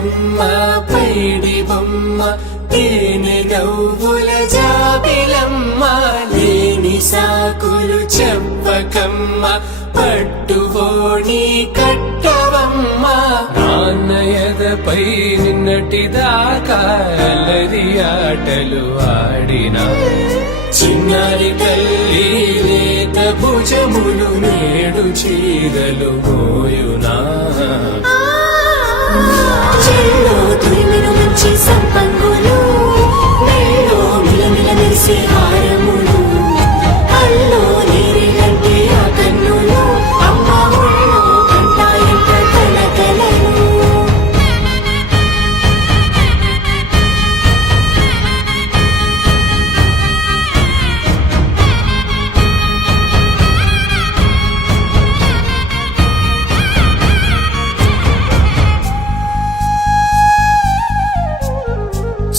బుగ్గమ్మ పైడి బొమ్మ తేనె నవ్వుల జాబిలమ్మ లేని సాకులు చెప్పకమ్మ పట్టువోణి కట్టవమ్మ నాన్నయదపై నిన్నటిదాకా అల్లరి ఆటలు ఆడినా చిన్నారి తల్లి లేత భుజములు నేడు చీరలు మోయునా చెల్లో తురిమిను మంచి సంపంగులు మెల్లో మిలమిల మెరిసే హారములు అల్లో నీరిలంటే ఆ కన్నులు అమ్మ ఒళ్ళో కంటాయంట కలకలను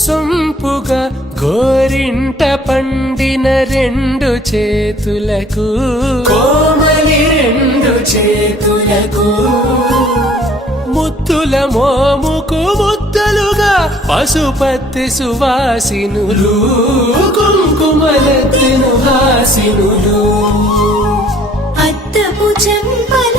సొంపుగా గోరింట పండిన రెండు చేతులకు కోమలి రెండు చేతులకు ముత్తుల మోముకు ముద్దలుగా పశుపతి సువాసినులు కుంకుమలెత్తిను హాసినులు అద్దపు చెంపల